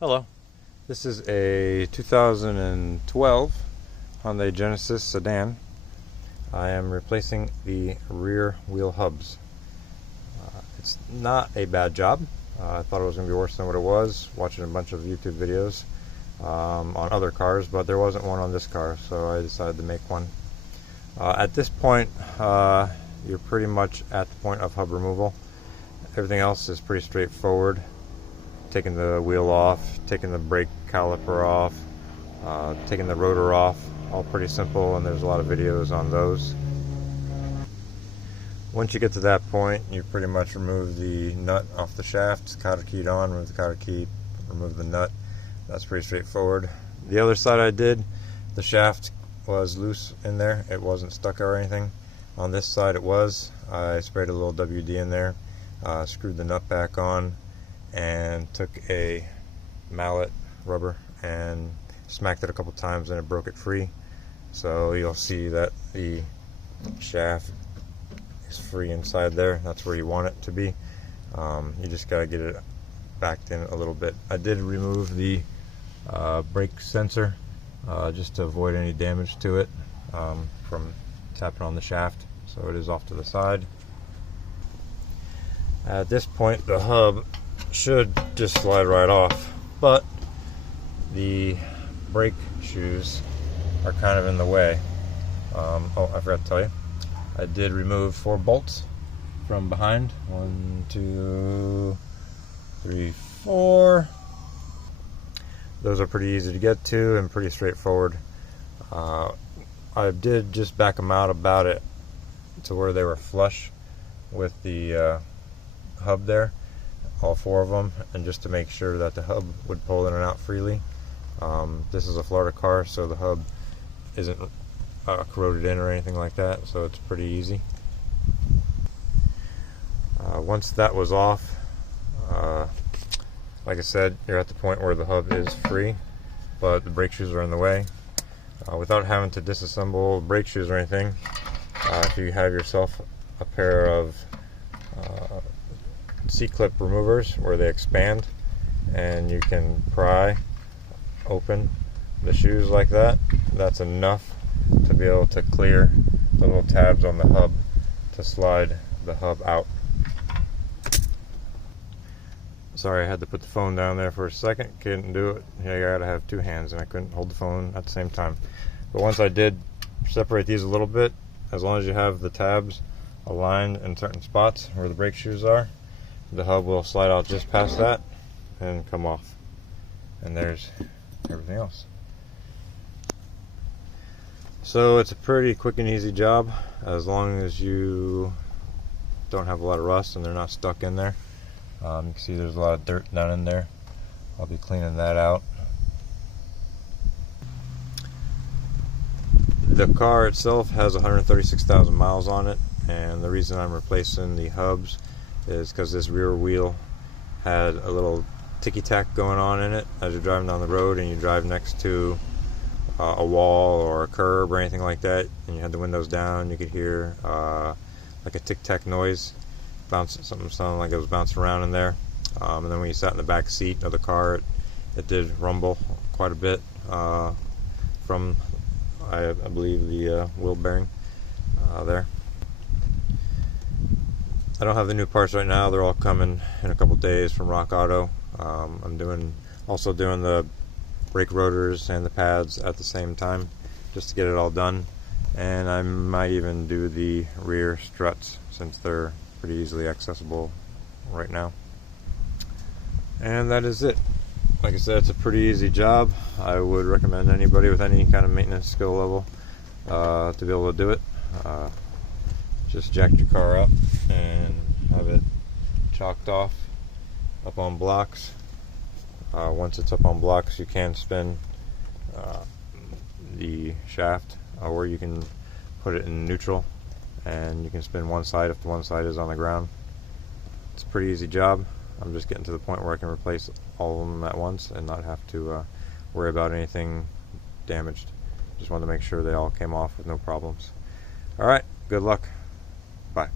Hello, this is a 2012 Hyundai Genesis sedan. I am replacing the rear wheel hubs. It's not a bad job. I thought it was going to be worse than what it was, watching a bunch of YouTube videos on other cars, but there wasn't one on this car, so I decided to make one. At this point, you're pretty much at the point of hub removal. Everything else is pretty straightforward. Taking the wheel off, taking the brake caliper off, taking the rotor off, all pretty simple, and there's a lot of videos on those. Once you get to that point, you pretty much remove the nut off the shaft, cotter keyed on, remove the cotter key, remove the nut. That's pretty straightforward. The other side I did, the shaft was loose in there, it wasn't stuck or anything. On this side it was. I sprayed a little WD in there, screwed the nut back on, and took a mallet rubber and smacked it a couple times and it broke it free. So you'll see that the shaft is free inside there. That's where you want it to be. You just gotta get it backed in a little bit. I did remove the brake sensor just to avoid any damage to it from tapping on the shaft, so it is off to the side. At this point the hub should just slide right off, but the brake shoes are kind of in the way. Oh, I forgot to tell you, I did remove 4 bolts from behind. 1, 2, 3, 4. Those are pretty easy to get to and pretty straightforward. I did just back them out about it to where they were flush with the hub there, all 4 of them, and just to make sure that the hub would pull in and out freely. This is a Florida car, so the hub isn't corroded in or anything like that, so it's pretty easy. Once that was off, like I said, you're at the point where the hub is free, but the brake shoes are in the way. Without having to disassemble brake shoes or anything, if you have yourself a pair of C-clip removers where they expand and you can pry open the shoes like that, that's enough to be able to clear the little tabs on the hub to slide the hub out. Sorry, I had to put the phone down there for a second. Couldn't do it. I gotta have 2 hands and I couldn't hold the phone at the same time. But once I did separate these a little bit, as long as you have the tabs aligned in certain spots where the brake shoes are, the hub will slide out just past that and come off. And there's everything else. So it's a pretty quick and easy job, as long as you don't have a lot of rust and they're not stuck in there. You can see there's a lot of dirt down in there. I'll be cleaning that out. The car itself has 136,000 miles on it, and the reason I'm replacing the hubs is because this rear wheel had a little ticky-tack going on in it as you're driving down the road and you drive next to a wall or a curb or anything like that, and you had the windows down, you could hear like a tic-tac noise, something sounded like it was bouncing around in there. And then when you sat in the back seat of the car, it did rumble quite a bit from I believe the wheel bearing there. I don't have the new parts right now. They're all coming in a couple days from Rock Auto. I'm also doing the brake rotors and the pads at the same time just to get it all done, and I might even do the rear struts since they're pretty easily accessible right now. And that is it. Like I said, it's a pretty easy job. I would recommend anybody with any kind of maintenance skill level to be able to do it. Just jack your car up and have it chalked off up on blocks. Once it's up on blocks, you can spin the shaft, or you can put it in neutral and you can spin one side if the one side is on the ground. It's a pretty easy job. I'm just getting to the point where I can replace all of them at once and not have to worry about anything damaged. Just wanted to make sure they all came off with no problems. Alright, good luck. Bye.